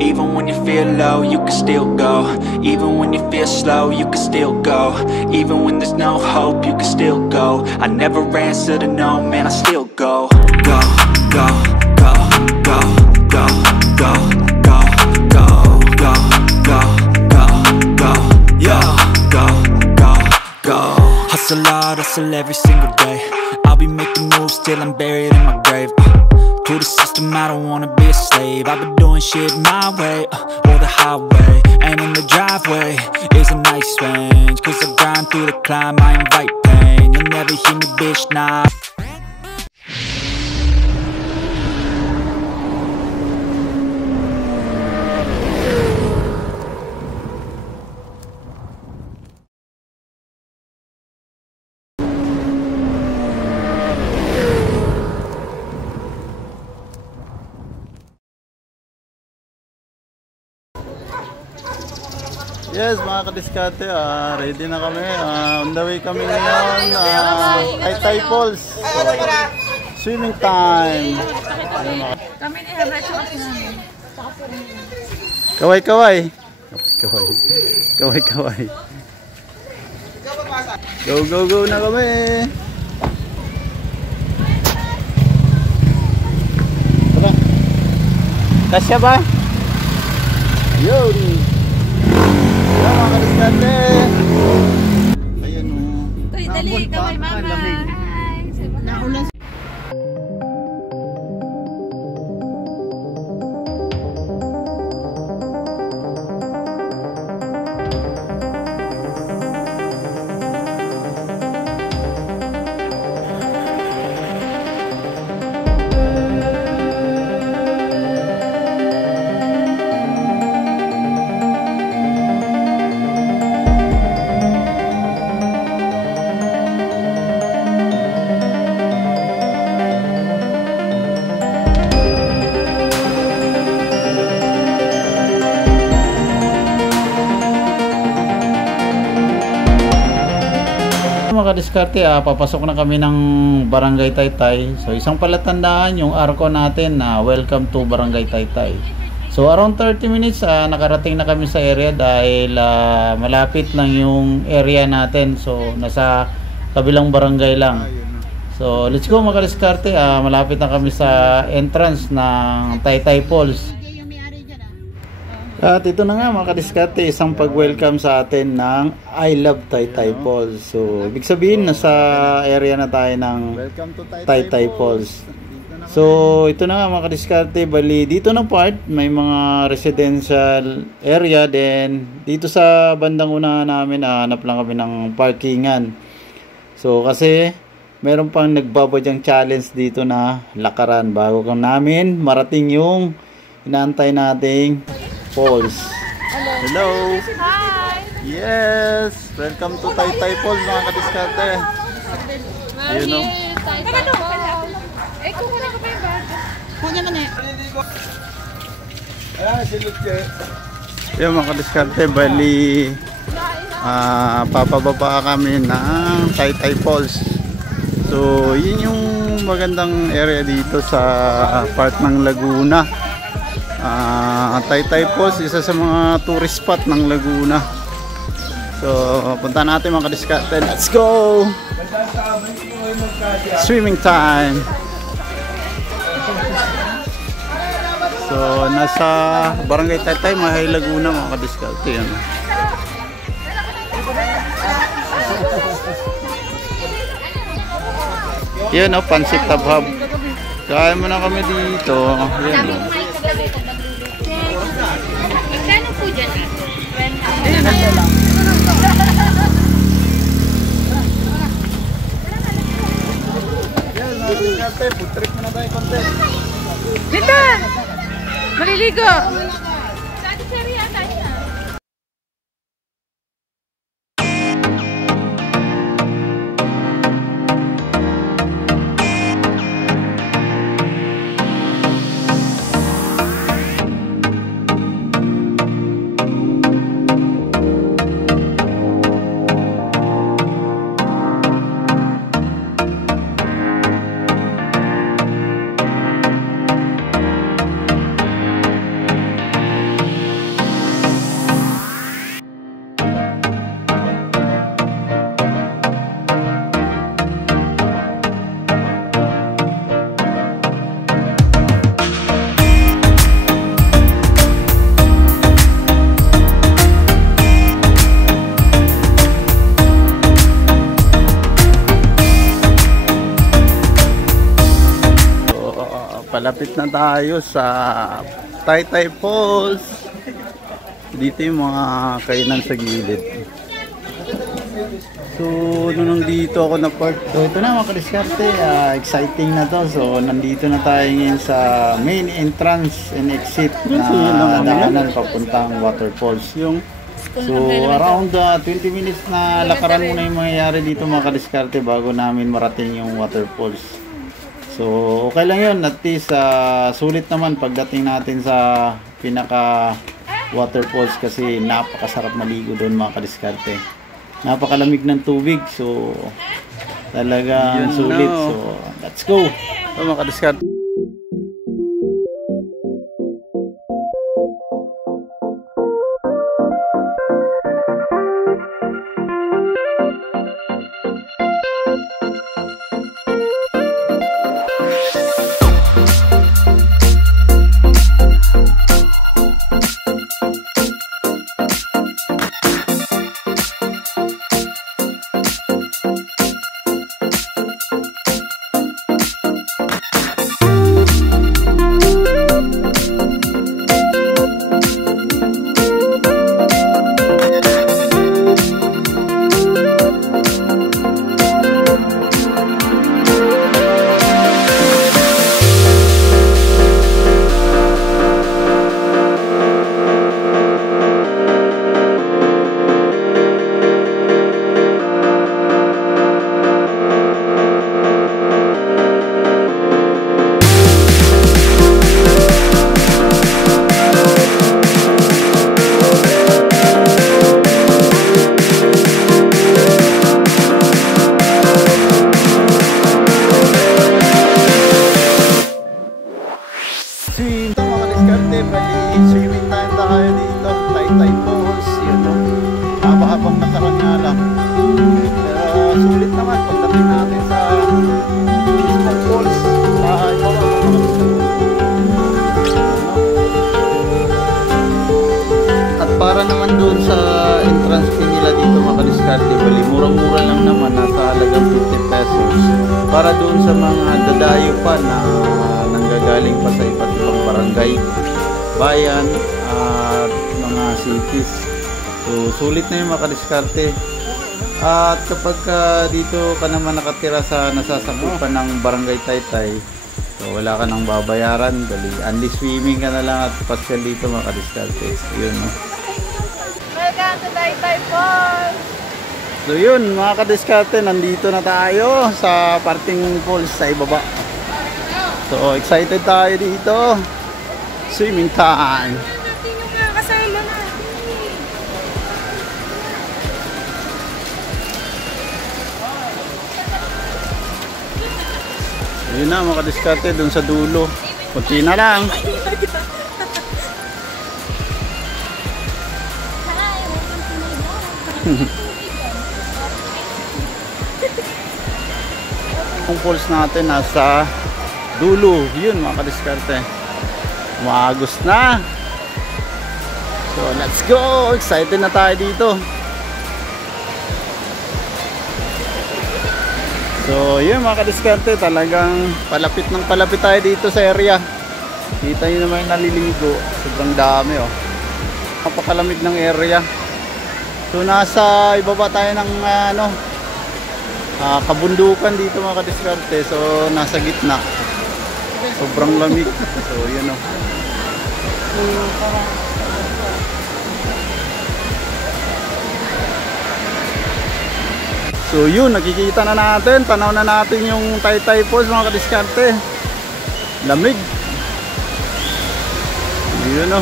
Even when you feel low, you can still go. Even when you feel slow, you can still go. Even when there's no hope, you can still go. I never answer to no, man, I still go. Go, go, go, go, go, go, go, go, go, go, go, go, yo, go, go, go. Hustle hard, hustle every single day. I'll be making moves till I'm buried in my grave. To the system, I don't wanna be a slave. I've been doing shit my way, or the highway. And in the driveway is a nice range. Cause I grind through the climb, I invite pain. You'll never hear me, bitch, nah. Yes, mga kadiskate, ready na kami. On the way kami ngayon, Taytay Falls. So, swimming time. Kami ni Herbert sa namin. Kaway, kaway. Kaway. Kaway, kaway. Go, go, go na kami. Tara. Kasya ba? Yun. Mga kadiskate. Ayan o. Dali, kaway mama. Hi. Naulan. Mga kadiskarte, papasok na kami ng Barangay Taytay. So isang palatandaan yung arko natin na welcome to Barangay Taytay. So around 30 minutes nakarating na kami sa area dahil malapit lang yung area natin. So nasa kabilang barangay lang. So let's go mga kadiskarte, malapit na kami sa entrance ng Taytay Falls. At ito na nga mga kadiskate, isang pag-welcome sa atin ng I Love Taytay Falls. So, ibig sabihin, nasa area na tayo ng Taytay Falls. So, ito na nga mga kadiskate, bali dito na part, may mga residential area. Then, dito sa bandang unahan namin, hanap lang kami ng parkingan. So, kasi meron pang nagbabadyang challenge dito na lakaran bago kang namin marating yung inaantay nating falls. Hello. Hi. Yes. Welcome to Taytay Falls mga kadiskarte. You know. Eh, kukunin ko pa yung bag. Kunin mo na. Yung mga kadiskarte, bali papababa kami ng Taytay Falls. So, yun yung magandang area dito sa part ng Laguna. Taytay Falls, isa sa mga tourist spot ng Laguna. So, punta natin mga kadiskarte. Let's go! Swimming time! So, nasa Barangay Taytay, Mahay Laguna mga kadiskarte. Yan. Yan o, Pansit Tabhab. Kaya mo na kami dito. Yan o. Magkano po dyan? Putrik mo na tayo konti. Dito! Maliligo! malapit na tayo sa Taytay Falls. Dito yung mga kainan sa gilid. So, nung dito ako na part. So, ito na mga kadiskarte. Exciting na to. So, nandito na tayo ngayon sa main entrance and exit na daanan papuntang waterfalls. So, around 20 minutes na lakaran muna yung mangyayari dito mga kadiskarte bago namin marating yung waterfalls. So, okay lang yun. At least, sulit naman pagdating natin sa pinaka waterfalls kasi napakasarap maligo doon mga kadiskarte. Napakalamig ng tubig. So, talagang sulit. So, let's go. So, mga kadiskarte. Swimming time tayo dito, Taytay Falls, yun no. Habang nakaraan nga lang. Pero sulit naman pagdating natin sa Eastern Falls, sa at para naman doon sa entrance fee nila dito mga kadiskarte, bali murang-mura lang naman, nasa halagang 50 pesos para doon sa mga dadayo pa na nanggagaling pa sa iba't ibang barangay, bayan at mga cities. So sulit na yung mga kadiskarte. At kapag dito ka naman nakatira sa nasasakupan ng Barangay Taytay, so wala ka nang babayaran, dali only swimming ka na lang at pasyal dito mga kadiskarte. Yun no. Welcome to Taytay Falls! So yun mga kadiskarte, nandito na tayo sa parting falls sa ibaba. So excited tayo dito. Swimming time. Natin yung nakakasalo natin. Yun na mga kadiskarte, dun sa dulo. Kunti na lang. Ang falls natin nasa dulo. Yun mga kadiskarte. Umagos na. So let's go. Excited na tayo dito. So yun mga kadiskarte, talagang palapit ng palapit tayo dito sa area. Kita nyo naman yung naliligo. Sobrang dami oh. Napakalamig ng area. So nasa ibaba tayo ng kabundukan dito mga kadiskarte. So nasa gitna. Sobrang lamig. So yun oh. So yun, nakikita na natin, tanaw na natin yung Taytay Falls mga kadiskarte. Lamig. Yun oh.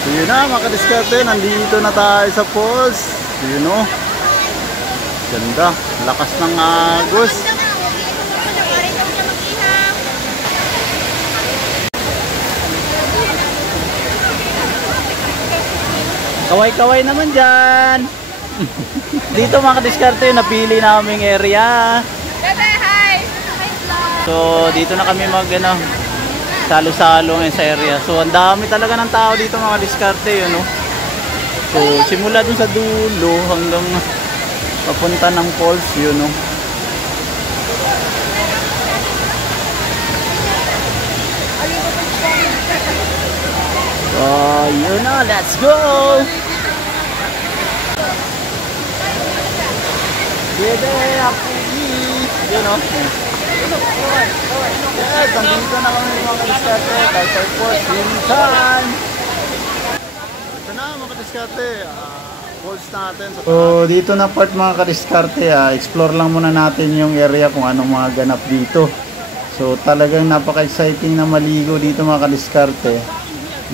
So yun na mga kadiskarte, nandito na tayo sa falls. So yun o, ganda, lakas ng agos. Kaway-kaway naman dyan. Dito mga kadiskarte, napili naming area. Hi! So dito na kami salo-salo ngayon sa area. So ang dami talaga ng tao dito mga diskarte, yun, no? So simula dun sa dulo hanggang papunta ng falls, yun, no? So yun na, let's go! Bebe, yun, no? Yes, nandito na kami mga kadiskarte. Taytay Falls, swimming time! Ito na mga kadiskarte, falls natin. So dito na part mga kadiskarte, explore lang muna natin yung area kung anong mga ganap dito. So talagang napaka-exciting na maligo dito mga kadiskarte.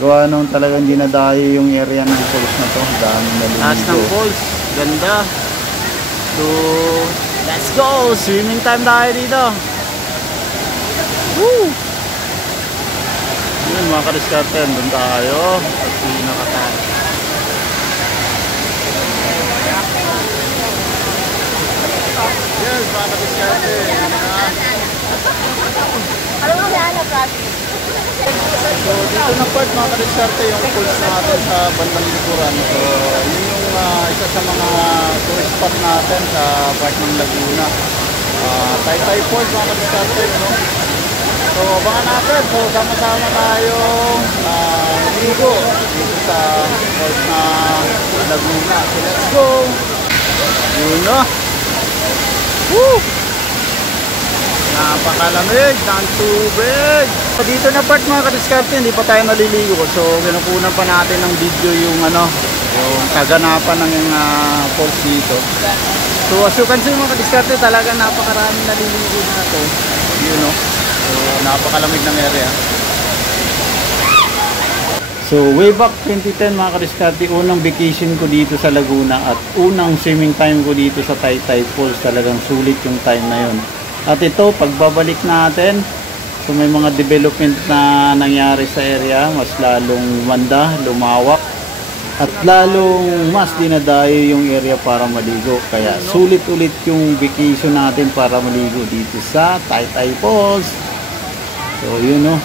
Gawa nung talagang dinadayo yung area ng falls na to. Dami naligo. Taas ng falls, ganda. So let's go! Swimming time tayo dito. Woo! Yun mga kadiskarte, doon tayo at pinakataas. Yes mga kadiskarte, Alam mo na ano, Brady? so dito na part mga kadiskarte yung falls natin sa bandang likuran. So yun yung isa sa mga tourist spot natin sa part ng Laguna. Taytay Falls mga kadiskarte, no? So abangan natin, so sama-sama tayo maligo dito sa falls na Laguna. So let's go! Yun, no? Woo! Napakalamig ng tubig. So dito na part mga kadiskarte, hindi pa tayo naliligo. So kinukunan pa natin ng video yung yung kaganapan ng falls dito. So as you can see mga kadiskarte, talaga napakaraming naliligo na to. You know? So napakalamig ng area. So way back 2010 mga kadiskarte, unang vacation ko dito sa Laguna at unang swimming time ko dito sa Taytay Falls. Talagang sulit yung time na yun. At ito, pagbabalik natin, so may mga development na nangyari sa area, mas lalong manda, lumawak, at lalong mas dinadayo yung area para maligo. Kaya sulit ulit yung vacation natin para maligo dito sa Taytay Falls. So yun, no.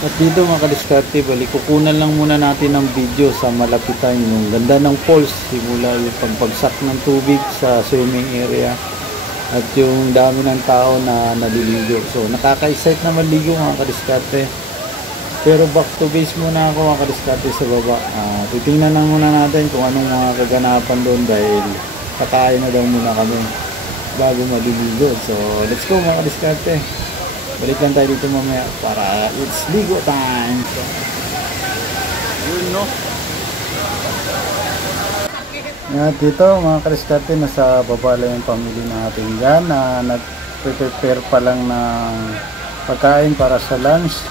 At dito mga kadiskarte, balik kukunan lang muna natin ng video sa malapitan yung ganda ng falls, simula yung pagbagsak ng tubig sa swimming area at yung dami ng tao na naliligo. So nakaka-excite na maligo mga kadiskarte. Pero back to base muna ako mga kadiskarte sa baba. Titingnan lang muna natin kung anong mga kaganapan doon dahil kakain na daw muna kami bago maliligo. So let's go mga kadiskarte. Balik lang tayo dito mamaya para it's ligo time. So, yun, no? At dito mga kadiskarte, nasa baba lang yung pamilya natin dyan na nag-prepare pa lang ng pagkain para sa lunch.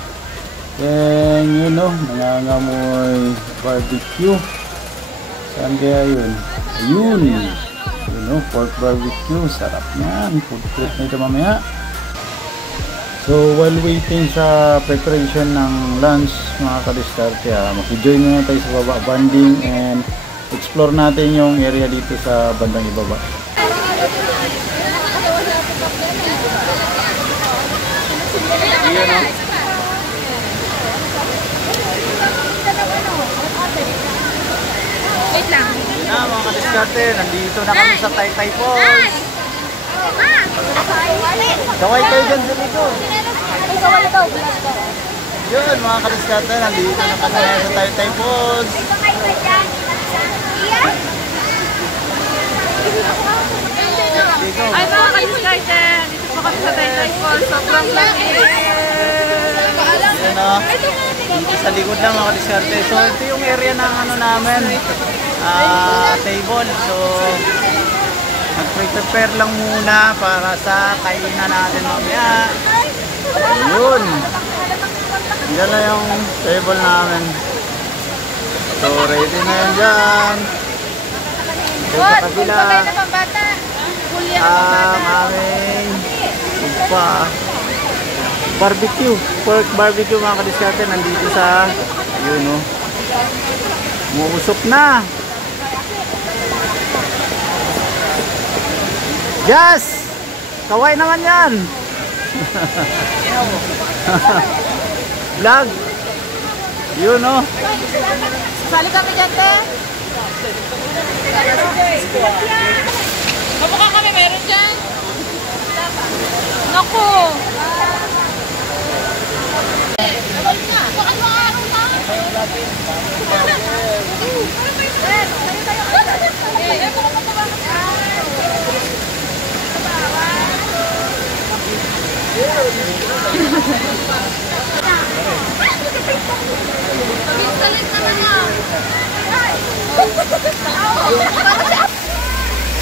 And yun, no? Nangangamoy barbecue. Saan kaya yun? Ayun! Yun, no? Pork barbecue. Sarap yan. Food trip na ito mamaya. So while waiting sa preparation ng lunch mga kadiskarte, maki-join muna tayo sa baba, banding and explore natin yung area dito sa bandang ibaba. Ayan, no? Wait lang. Ayan na mga kadiskarte, nandito na kami sa Taytay Falls. Kaway kayo dyan sa likod. Yun mga kadiskarte, nandito na kami sa Taytay Falls. Ay mga kadiskarte, dito po kami sa Taytay Falls. Sobrang lamig. Yan, no? Dito sa likod lang mga kadiskarte. So ito yung area ng namin, table. So nag-prepare lang muna para sa kainan natin mamaya. Ayun. Yan na yung table namin. So ready na yan dyan. Ito sa kabila. Ang aming barbecue. Pork barbecue mga kadiskarte. Nandito sa yun, no. Muusok na. Yes! Kaway naman yan! Vlog. Yun oh. Sali kami dyan, te. Mabaka kami, meron dyan. Naku. Baka mga araw na.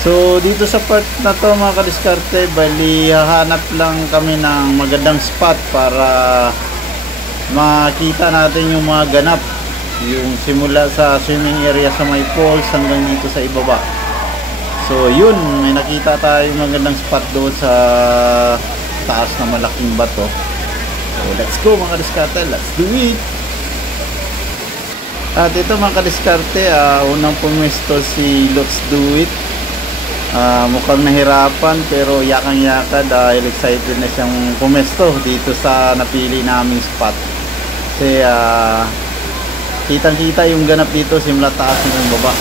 So dito sa part na to mga kadiskarte, bali hahanap lang kami ng magandang spot para makita natin yung mga ganap, yung simula sa swimming area sa may falls hanggang dito sa ibaba. So yun, may nakita tayo magandang spot doon sa taas na malaking bato. So let's go mga kadiskarte, let's do it. At ito mga kadiskarte, unang pumesto si Let's Do It. Mukhang nahirapan pero yakang-yaka dahil excited na siyang pumesto dito sa napili naming spot. Kasi kitang-kita yung ganap dito simula taas hanggang baba.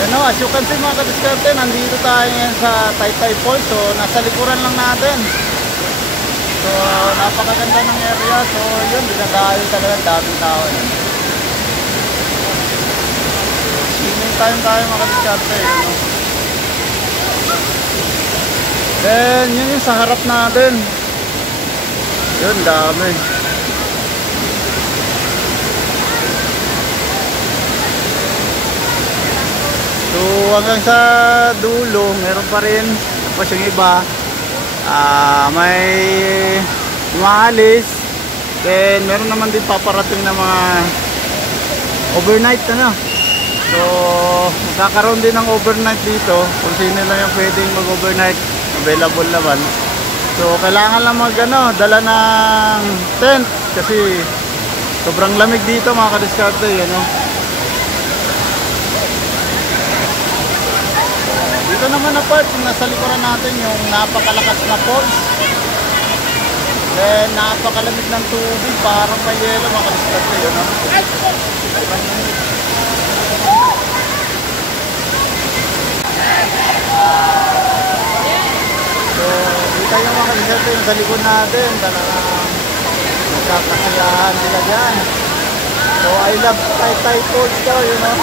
Yan o, as you can see mga kadiskarte, nandito tayo ngayon sa Taytay Falls. So nasa likuran lang natin. So napakaganda ng area. So yun, dinadayo talaga, daming tao yan. Swimming time tayo mga kadiskarte. Then yun yung sa harap natin. Yun, dami. So hanggang sa dulo meron pa rin. Tapos yung iba may umaalis. Then meron naman din paparating na mga overnight ano. So magkakaroon din ng overnight dito. Kung sino lang yung pwedeng mag-overnight, available naman. So kailangan lang dala ng tent kasi sobrang lamig dito mga kadiskarte, ano. Dito naman na part yung nasa likuran natin, yung napakalakas na falls. Then napakalamig ng tubig, parang may yelo mga kadiskarte, ano. So dito yung mga kadiskarte yung sa likod natin, talagang magkakasiyahan sila dyan. So I love Taytay Falls daw, you know.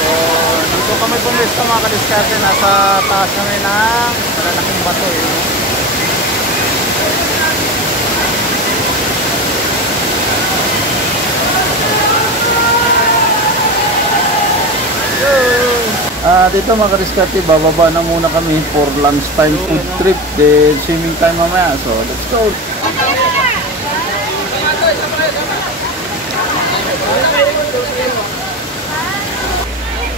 So dito kami pumesto mga kadiskarte, nasa taas kami ng malalaking bato, you know. Dito mga kadiskarte, bababa na muna kami for lunchtime food trip, then swimming time mamaya. So let's go.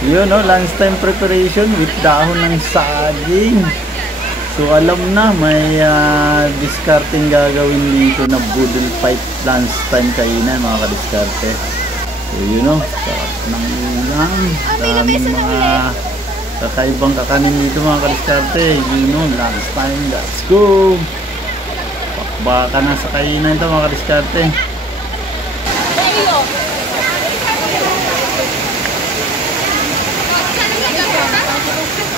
Yun no, lunchtime preparation with dahon ng saging. So alam na, may discarding gagawin dito na budol pipe lunchtime kainan mga kadiskarte. So yun no, sarap ng ulam. Daming mga kakaibang kakanin dito mga kadiskarte. Yun no, lunchtime, let's go. Pakbaka na sa kainan ito mga kadiskarte.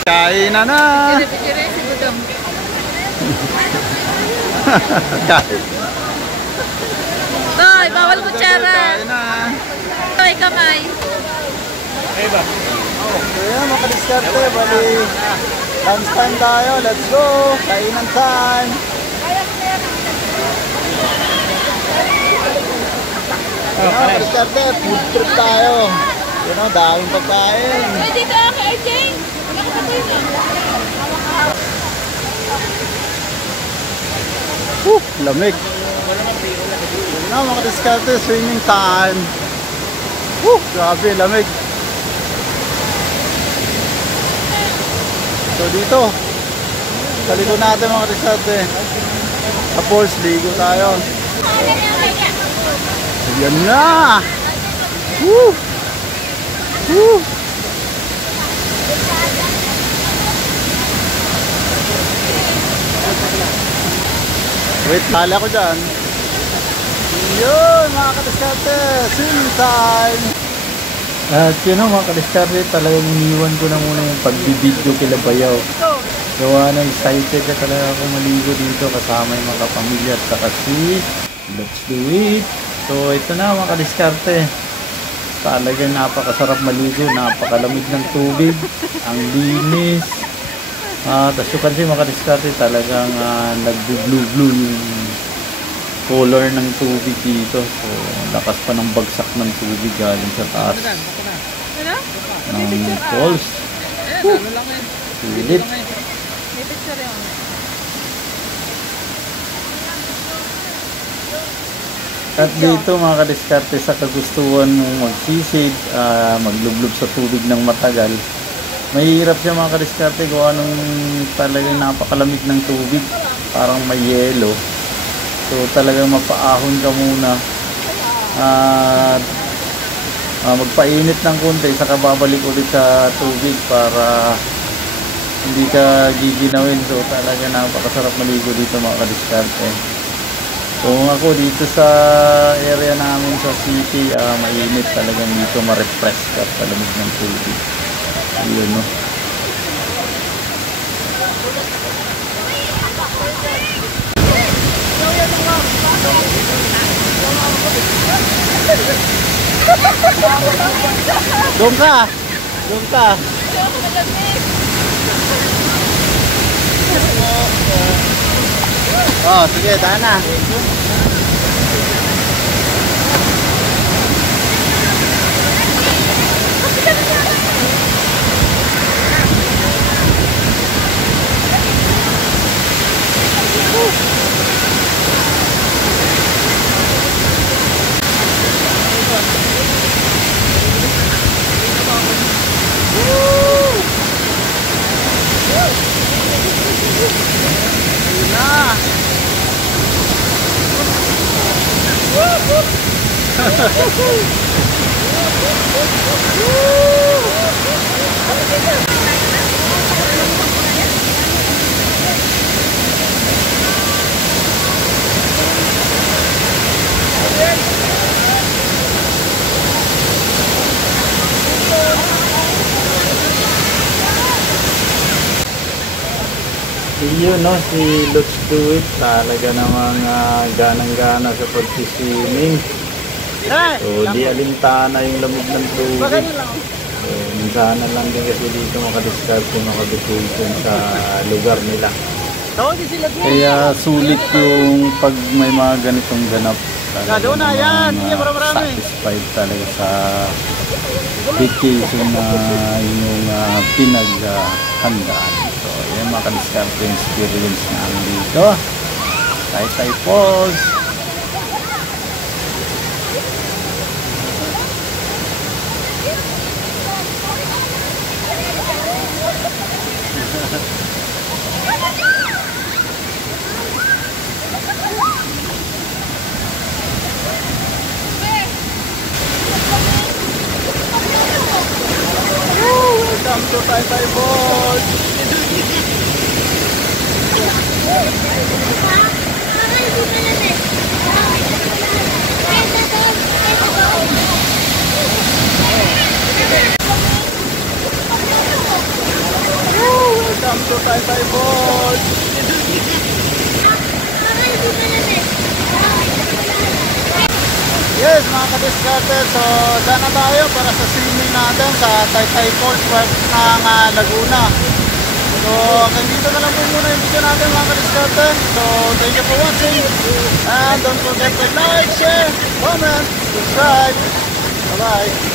Kain na na. Toy, bawal kutsara. Kain na. Toy, kamay. So yan mga kadiskarte, bali lunchtime tayo, let's go. Kainan time. Mga kadiskarte, food trip tayo. Yun o, daming pagkain. Dito ako, Jane. Lamig. Yun na mga kadiskarte, swimming time. Grabe, lamig. So dito, sa likod natin mga kadiskarte, sa falls, ligo tayo. Yan na! Woo! Woo! Wait, lala ko dyan. Yun mga kadiskarte, swim time! At yun o mga kadiskarte, talagang iniwan ko na muna yung pagbibidyo kila Bayaw. Gawa na excited na talaga ako maligo dito kasama yung mga kapamilya at saka si Let's Do It. So ito na mga kadiskarte, talagang napakasarap maligo, napakalamig ng tubig, ang linis. Tapos you can see mga kadiskarte, talagang nagbu-blue-blue yung color ng tubig dito. So lakas pa ng bagsak ng tubig galing sa taas ng falls. Sulit. At dito mga kadiskarte, sa kagustuhan mong magsisid, maglublob sa tubig ng matagal, mahirap siya mga kadiskarte kung anong talagang napakalamig ng tubig, parang may yelo. So talagang mapaahon ka muna at magpainit ng konti, saka babalik ulit sa tubig para hindi ka giginawin. So talaga napakasarap maligo dito mga kadiskarte. Kung ako dito sa area namin sa city, mainit talagang dito, ma-refresh ka at palamig ng tubig. Ayun no. Doon ka! Doon ka! Oh, sige, tahan na. Yun no, si Let's Do It talaga namang ganang-gana sa pag-swimming. So di alintana yung lamig ng tubig. So minsan lang din kasi dito makadiskarte, makabituisin sa lugar nila. Kaya sulit yung pag may mga ganitong ganap. Satisfied talaga sa vacation na yung pinaghandaan. So yan mga kadiskarte yung experience namin dito. Taytay Falls. Welcome to Taytay Falls. Welcome to Taytay Falls. Yes mga kadiskarte, so dyan na tayo para sa swimming natin sa Taytay Falls Park ng Laguna. So hanggang dito na lang po muna yung video natin mga kadiskarte. So thank you for watching and don't forget to like, share, comment, subscribe. Bye bye.